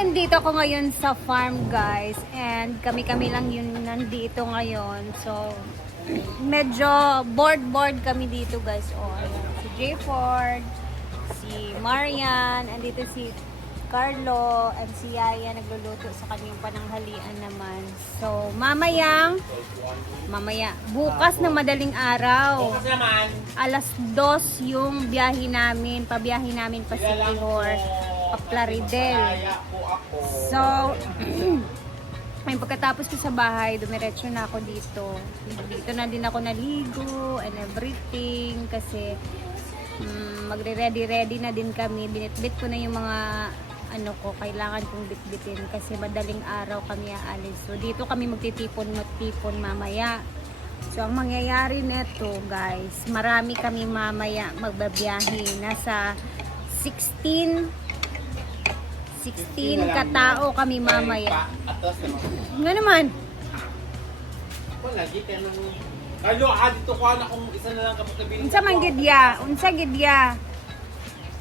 nandito ako ngayon sa farm, guys. And kami-kami lang yun nandito ngayon. So, medyo bored kami dito, guys. Oh, ayan. Si Jay Ford, si Marian, andito si Carlo, and si Yaya nagluluto sa kanyang pananghalian naman. So, mamaya, bukas na madaling araw. Bukas naman. Alas 2 yung biyahe namin, pabiyahe namin pa Sikihor, pa Plaridel. So, ay pagkatapos ko sa bahay, dumiretso na ako dito. Dito na din ako naligo and everything kasi magre-ready na din kami. Binitbit ko na yung mga ano ko, kailangan kong bitbitin kasi madaling araw kami aalis. So, dito kami magtitipon mamaya. So, ang mangyayari neto, guys, marami kami mamaya magbabiyahe. Nasa 16 katao kami mamaya. Nga naman. Wala, gita nung... Kalo, dito ko na kung isa na lang kapag nabiling. Unsa gidya.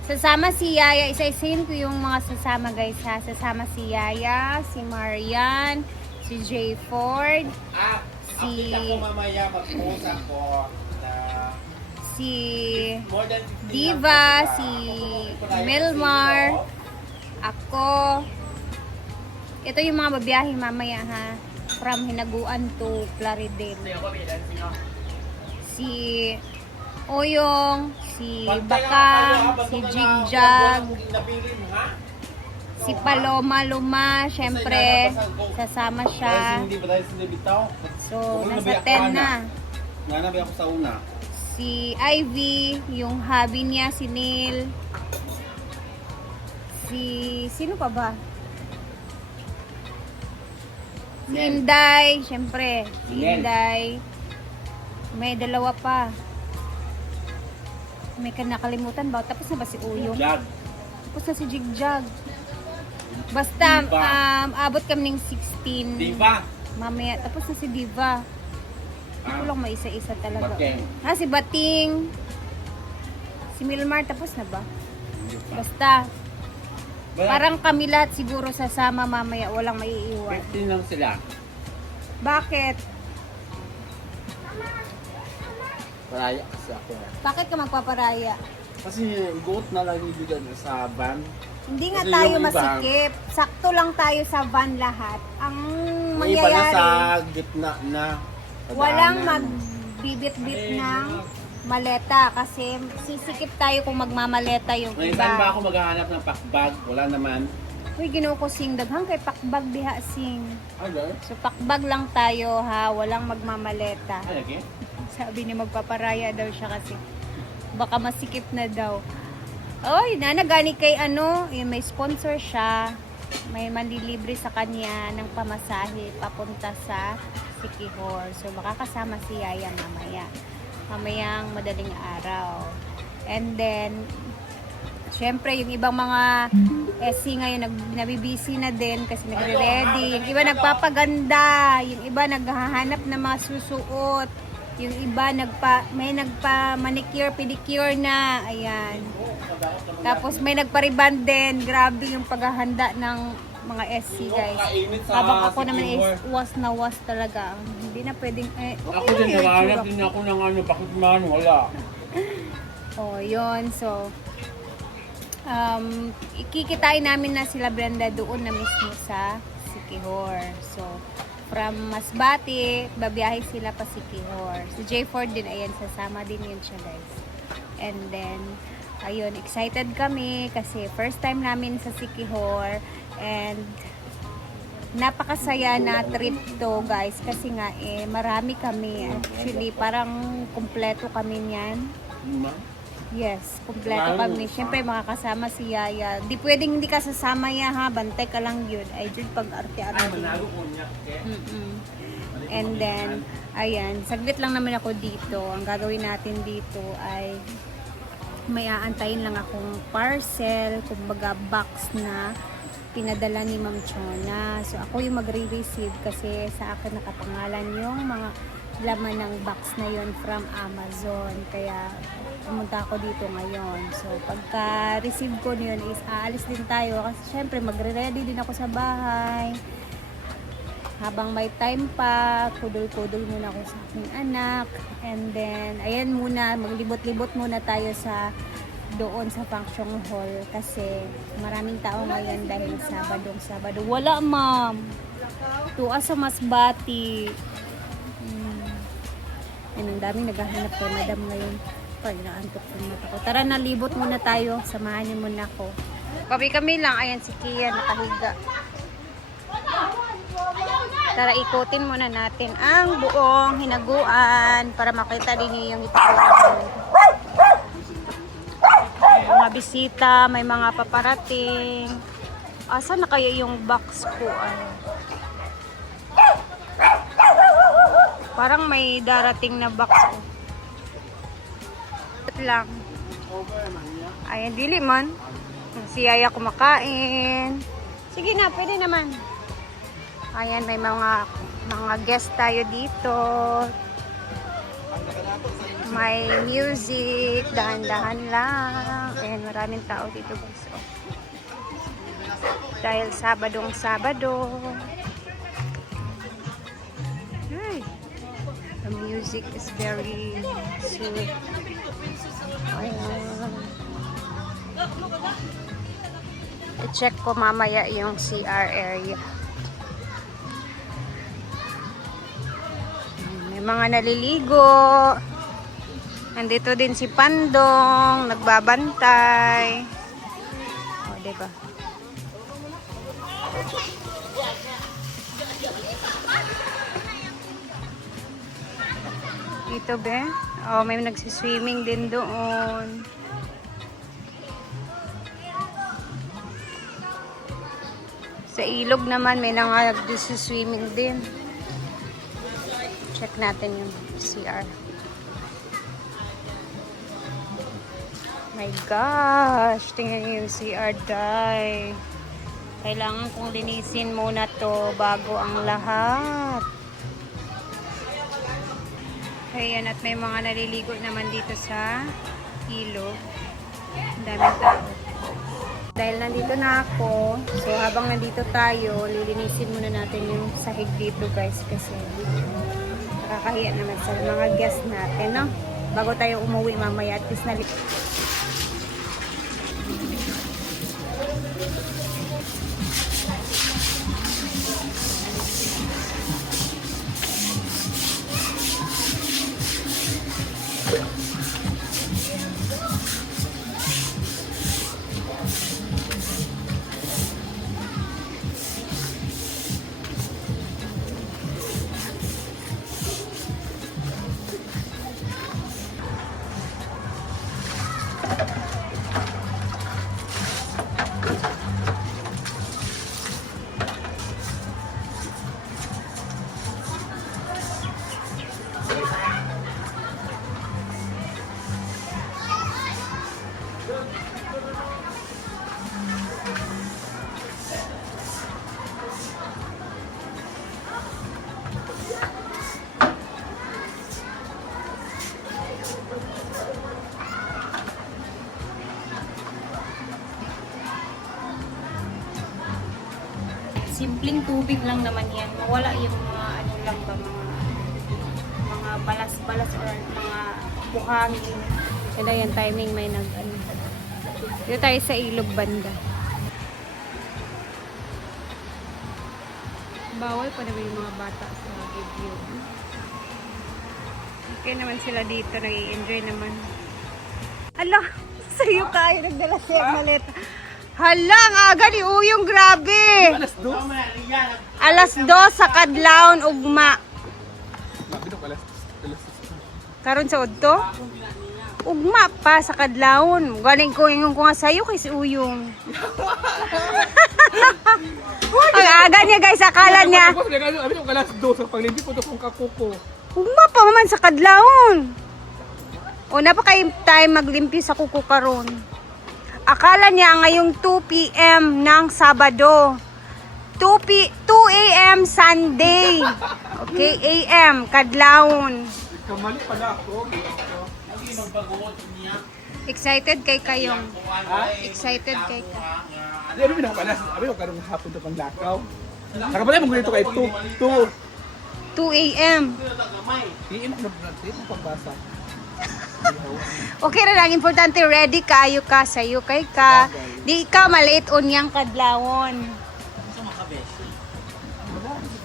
Sasama si Yaya, isa-isahin ko yung mga sasama, guys, ha. Sasama si Yaya, si Marian, si Jay Ford, si... Ako mamaya mag-post ako na... Si Diva, si Melmar, ako. Ito yung mga babiyahe mamaya, ha. From Hinaguan to Plaridel. Si Oyong, si Baka, si Jigjag, si Paloma Luma, syempre, sasama siya. So, nasa 10 na. Nanabi ako sa una. Si Ivy, yung hubby niya, si Neil. Sino pa ba? Si Inday, syempre. Si Inday. May dalawa pa. May nakalimutan ba? Tapos na ba si Uyong? Jag. Tapos na si Jigjag. Basta, abot kami ng 16. Diba? Mamaya, tapos na si Diva. Hindi ko lang maisa-isa talaga. Bating. Si Bating. Si Milmar, tapos na ba? Basta. Parang kami lahat siguro sasama mamaya. Walang maiiwan. 15 lang sila. Bakit? Paraya kasi ako. Bakit ka magpaparaya? Kasi iguot na lang yung bigan sa van. Hindi nga Kasi tayo yung iba- masikip. Sakto lang tayo sa van lahat. Ang May iba na sa mangyayari, gitna na. walang padaanan. magbibit-bit ng maleta kasi sisikip tayo kung magmamaleta yung May saan ba iba. ako maghahanap ng pakbag? Wala naman. Uy, ginukusing daghang kay pakbag diha sing. Ay, So pakbag lang tayo, ha, walang magmamaleta. Ay, okay. Sabi niya magpaparaya daw siya kasi baka masikip na daw. Oy, nagani kay may sponsor siya. May manlilibre sa kanya ng pamasahe papunta sa Sikihor. So baka kasama si Yaya mamaya. Mamayang madaling araw. And then syempre, yung ibang mga SC ngayon nabibisi na din kasi nagre-ready. Yung iba nagpapaganda, yung iba naghahanap ng mga susuot. Yung iba may nagpa-manicure, pedicure na. Ayan. Tapos may nagpa-ribbon din. Grabe yung paghahanda ng mga SC, guys. Habang ako naman is was na was talaga. Hindi na pwedeng Ako din, nakahanap din ako ng bakit man, wala. Oh, yun. So, ikikitain namin na sila Brenda doon na mismo sa Sikihor. So, from Masbate, babiyahe sila pa Sikihor. Si Jay Ford din, ayan, sasama din yun siya, guys. And then, ayun, excited kami kasi first time namin sa Sikihor and napakasaya na trip to, guys, kasi nga marami kami. Actually, parang kumpleto kami niyan. Yes, kumpleto kami. Siyempre, makakasama si Yaya. Di pwedeng hindi ka sasama ya, ha? Bantay ka lang yun. Ay, dyan pag arte-arte. And then, ayan, saglit lang naman ako dito. Ang gagawin natin dito ay may aantayin lang akong parcel, kumbaga box na pinadala ni Ma'am Chona. So, ako yung magre-receive kasi sa akin nakapangalan yung mga laman ng box na yon from Amazon. Kaya pumunta ako dito ngayon. So pagka receive ko yun is aalis din tayo kasi syempre magre-ready din ako sa bahay. Habang may time pa, kudul-kudul muna ako sa aking anak. And then, ayan muna, maglibot-libot muna tayo sa doon sa function hall kasi maraming tao ngayon dahil Sabado. Wala, ma'am. Tuwa sa Masbati. Yan, ang daming naghahanap kay madam ngayon. Pag naantok ng mata ko. Tara na, libot muna tayo. Samahan niyo muna ako. Kami lang. Ayan si Kia, nakahiga. Tara, ikutin muna natin ang buong hinaguan para makita din niyo yung itsura. May mga bisita, may mga paparating. Asa na kaya yung box ko? Parang may darating na box ko. Lang. Ayan, dili man. Si Yaya kumakain. Sige na, pwede naman. Ayan, may mga guest tayo dito. May music, dahan-dahan lang. Ayan, maraming tao dito guys. Oh. Dahil Sabado. Ay, the music is very sweet. Ayan. I-check ko mamaya yung CR area. May mga naliligo. Nandito din si Pandong, nagbabantay. O, diba? Dito, be? O, may nagsiswimming din doon. Sa ilog naman, may nagsiswimming din. Check natin yung CR. My gosh, tingnan niyo yung CR, day. Kailangan kong linisin muna to bago ang lahat. Ayan, at may mga naliligo naman dito sa ilog. Ang daming tao. Dahil nandito na ako, so habang nandito tayo, lilinisin muna natin yung sahig dito guys kasi nakakahiya naman sa mga guests natin, no? Bago tayo umuwi mamaya at least simpleng tubig lang naman yan. Mawala yung mga ano lang ba, mga balas-balas or mga buhangin. Kaya yan timing may ano. Dito tayo sa ilog banda. Bawal pa naman yung mga bata sa video. Okay naman sila dito, nag-i-enjoy naman. Hala, sa'yo kayo nagdala siya maleta. Hala, ang aga ni Uyong, grabe. Alas 2 sa Kadlawon, ugma. Karon sa Udto? Ugma pa sa Kadlawon. Galing ko yung nga sa'yo kay si Uyong. Ang aga niya guys, akala niya. Alas 2 sa panglimpi ko ito kung kakuko. Ugma pa man sa Kadlawon. O, napaka time maglimpyo sa kuko karon. Akala niya ngayong 2 p.m. ng Sabado. 2 a.m. Sunday. Okay, AM, kadlawon. Kamali pala ako. Hindi magbagoot niya. Excited kay kayong. Ha? Excited kay ka. Hindi, abi na pala. Abi ko karong hapon to pang lakaw. Nakapalay mo ganito kay 2. 2 AM. PM na natin ang pagbasa. Okay ra lang, importante ready kayo ka, sayo kay ka. Di ka maliit unyang kadlawon.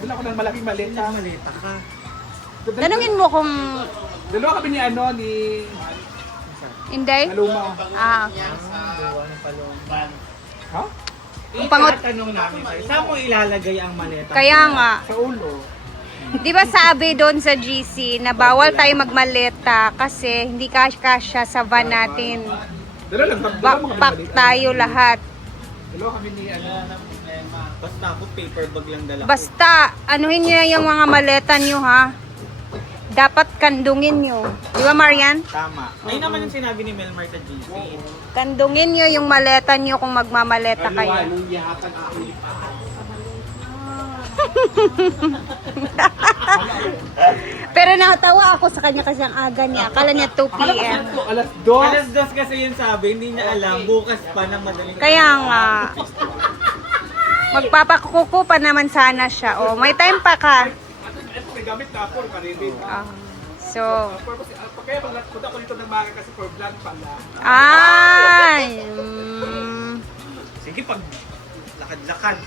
Wala ko ng malaking malita. Malita ka. Tanungin mo kung Dalawa kami ni ni Inday? Aluma. Ah, Ha? pangot. Tanong namin sa'yo, saan mo ilalagay ang maleta? Kaya nga, Sa ulo. di ba sabi doon sa GC na bawal tayo magmaleta kasi hindi kasya sa van natin. Dalawa lang. Dalawa mo kami Backpack malita. tayo lahat. Dalawa kami ni Basta ako paper bag lang dala ko. Basta, anuhin nyo yung mga maleta nyo ha. Dapat kandungin nyo. Di ba Marian? Tama. Ayun naman yung sinabi ni Melmar sa GC. Kandungin nyo yung maleta nyo kung magmamaleta kayo. Nung yatan ako lipahan. Pero natawa ako sa kanya kasi ang aga niya. Akala niya 2 p.m. Alas 2. Alas 2 kasi yun sabi, hindi niya alam. Bukas pa ng madaling. Kaya nga, magpapakukuko pa naman sana siya. O, may time pa ka. Ito may gamit na ako. Parebid. So, Kaya punta ko dito ng mga kasi for vlog pala. ay. Sige, pag lakad-lakad.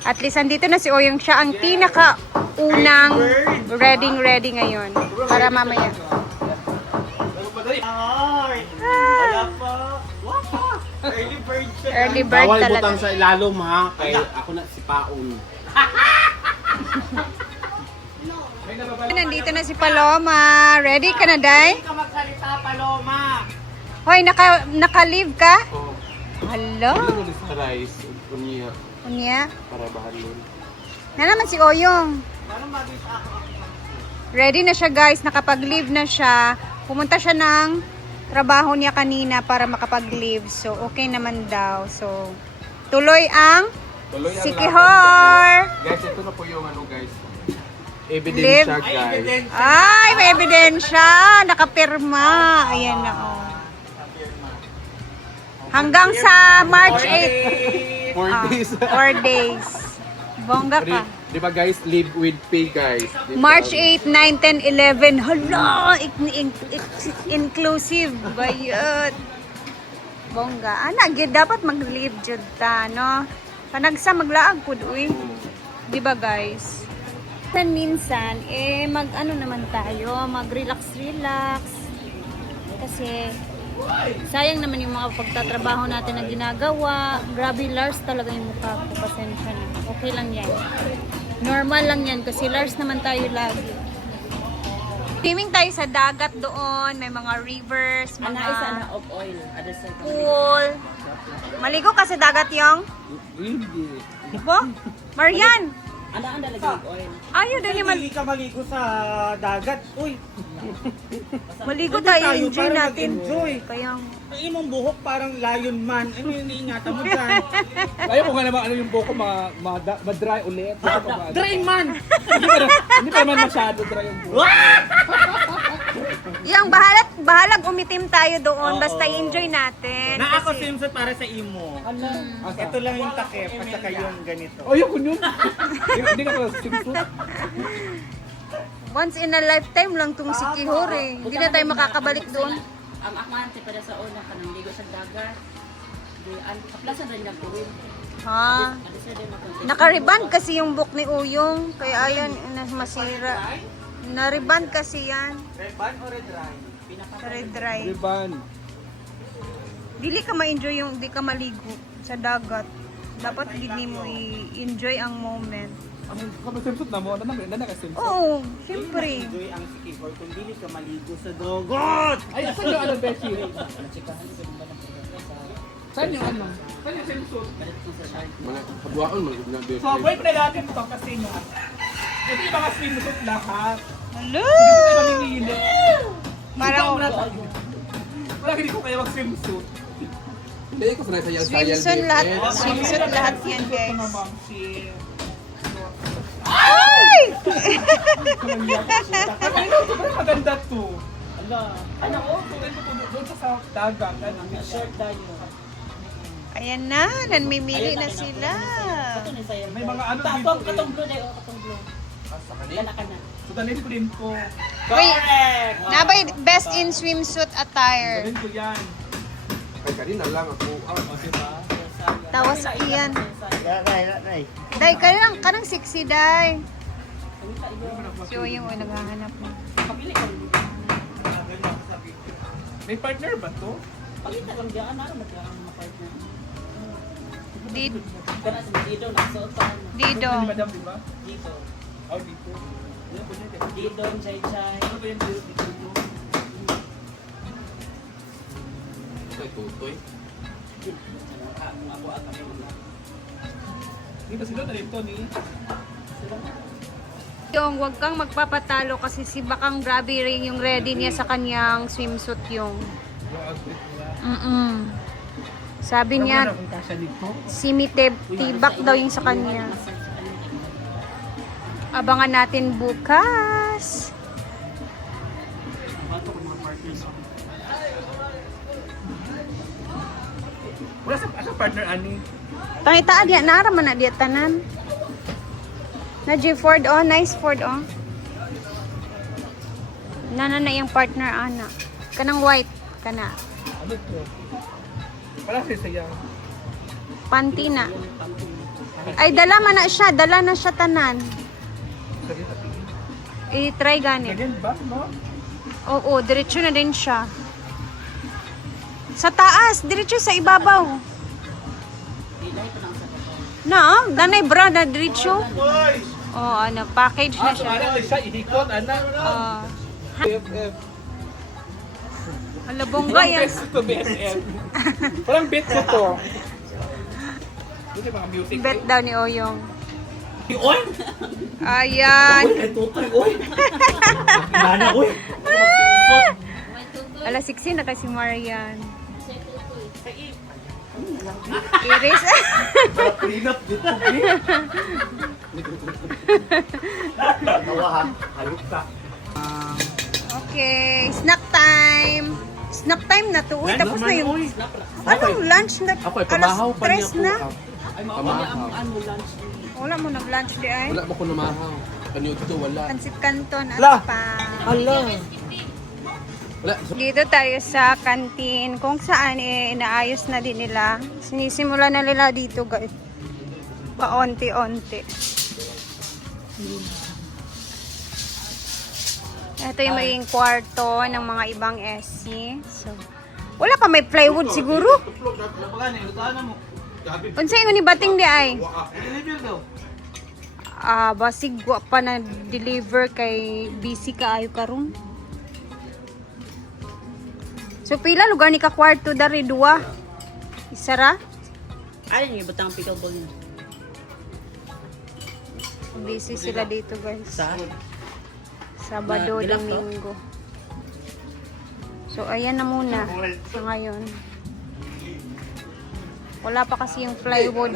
At least andito na si Oyong, siya ang pinaka-unang ready ngayon. Para mamaya. Ay! Wala pa. Wala. Early bird siya. Early bird Bawal talaga. butang sa ilalom ha, kay ako na si Paon. Nandito na si Paloma. Ready ka na, Day? Hindi ka magsalita, Paloma. Hoy, naka-leave ka? Oh, Hello? ano ulit sa rice? Unya, Unya? para bahalon. Na naman si Oyong. Parang maging ako. Ready na siya, guys. Nakapag-leave na siya. Pumunta siya ng trabaho niya kanina para makapag-leave. So, okay naman daw. So, tuloy ang Tuloy ang Sikihor. Guys, ito na po yung ano guys. Evidence siya, Ay, guys. evidence. Ay, may ebidensya. Nakapirma. Ayan na, oh. Hanggang sa March 8. 4 days. 4 days. Bongga ka. Di ba guys, live with pay guys. Di ba? March 8, 9, 10, 11. Hala! Inclusive ba yun? Bongga. Gid dapat mag-leave jud ta, no? Panagsa maglaag pud uy. Di ba guys? Minsan, mag-ano naman tayo, mag-relax-relax. Kasi, sayang naman yung mga pagtatrabaho natin na ginagawa. Grabe, Lars talaga yung mukha ko. Pasensya na. Okay lang yan. Normal lang yan kasi Lars naman tayo lagi. Swimming tayo sa dagat doon. May mga rivers, mga of oil. Ada sa pool. Maligo ka sa dagat yung? Hindi. Po? Marian! anda lagi of oil. Ayaw din naman. Hindi ka maligo sa dagat. Uy, Maligo Pwede tayo, tayo enjoy para natin. mag-enjoy. Kaya, ang imong buhok parang lion man. Ano yung iniingatan mo dyan? Ayaw ko nga naman ano yung buko ma-dry ulit. Drain man! Hindi pa naman masyado dry yung buko. yung bahalag umitim tayo doon. Oo. Basta enjoy natin. Na ako Kasi, swimsuit para sa imo. Ito lang yung takip at saka yung ganito. Oh, yun kun yun. Hindi ka pa swimsuit. once in a lifetime lang itong si Kihor eh. Hindi na tayo makakabalik doon. Ang akmante pada sa una kanang ligo sa dagat. Di an kaplasan rin lang tuwin. Ha? Ada sa din ako. Nakariband kasi yung book ni Uyong. Kaya ayan, masira. Nariband kasi yan. Red band o red dry? Red dry. Riban. Dili ka ma-enjoy yung di ka maligo sa dagat. Dapat hindi mo i-enjoy ang moment. Ano ka swimsuit na mo? Ano na ka swimsuit? Oo, syempre. Enjoy ang sikihor kung dili ka maligo sa dogot! Ay, saan yung ano, Beshi? Saan yung ano? Saan yung swimsuit? Mga kabuaon, mga na So, boy, na natin ito kasi no. Ito yung mga swimsuit lahat. Hello! Ito yung mamimili. Parang Wala, hindi ko kaya mag-swimsuit. Hindi ko sanay sayang swimsuit lahat. Swimsuit lahat yan, Swimsuit ko guys. na, Ma'am Shi. Ah! Ay! Ano, sobrang maganda to. Ala. Ano ko? Doon sa dagat. Short tayo. Ayan na, namimili na sila. Ito na sa'yo. May mga ano Katong, dito eh. katong blue dahil, katong blue. Dala ka na. So, dalhin ko din ko. Wait, nabay best in swimsuit attire. Dalhin ko yan. Kay kanina lang ako. Tawas iyan. Day, kanang sexy, day. So, yung naghahanap mo. Pabili ka. May partner ba to? Pagkita lang dyan, ano magkaroon ng partner? Dido. Kana sa Dido, nagsuot pa ano. Dido. Ni Madam, di ba? Dito. Oh, dito. Ano ba yan? Dido, Jai. Ano ba yan? Dito. Kay Tutoy. Di ba sila na rin to ni? Yung wag kang magpapatalo kasi si Bakang grabe rin yung ready niya sa kanyang swimsuit yung. Yung outfit nila. Sabi niya, Ano kung kasya dito? tibak daw yung sa kanya. Abangan natin bukas. Wala sa partner, Ani. Tangitaan diya, naaraman na diya tanan. Na G Ford oh, nice Ford oh. Nana na yung partner ana. Kanang white kana. Ano to? Wala siya saya. Panty na. Ay dala man na siya, dala na siya tanan. Sige, tapi. I-try ganit. Ganyan ba, no? Oo, diretso na din siya. Sa taas, diretso sa ibabaw. Na, danay bra na diretso. Oh, ano, package na siya. Ano siya, ihikot, anak. FF. Ala, bongga yan. Best to BFF. Parang bet ko to. Buti mga music. Bet daw ni Oyong. Oy! Ayan. Ay, tutoy, oy! Nana, oy! Ala, 16 na kasi Marian. Iris. Prenup dito, eh. Tawa, hayop ka. Okay, snack time. Snack time na to. Uy, tapos na yung... Anong lunch na? Ako, pamahaw pa niya Alas 3 ako. na. Ay, mawala ang ano lunch. Wala mo nag-lunch di ay. Wala ba ko namahaw? Kanyo dito, wala. Pansit Canton at La. pa. Ala! Wala. Dito tayo sa kantin kung saan inaayos na din nila. Sinisimula na nila dito guys. Paonti-onti. Ito yung magiging kwarto ng mga ibang SC. So, wala pa may plywood siguro. Unsay ngo ni bating di ay? Basig wa pa na deliver kay busy ka ayo karon. So pila lugar ni ka kwarto dari duwa? Isa ra? Ay, yung batang pickleball niya. Busy sila dito guys. Sa? Sabado, Na- dilak to? Domingo. So ayan na muna sa ngayon. Wala pa kasi yung plywood.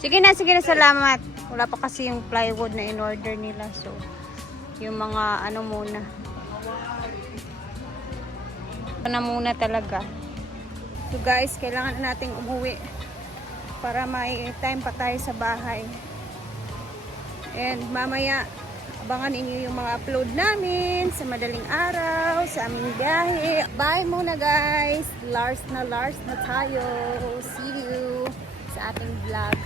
Sige na, salamat. Wala pa kasi yung plywood na in-order nila. So, yung mga ano muna. Ito na muna talaga. So guys, kailangan na nating umuwi para may time pa tayo sa bahay. And mamaya, abangan ninyo yung mga upload namin sa madaling araw, sa aming biyahe. Bye muna guys! Lars na tayo. See you sa ating vlog.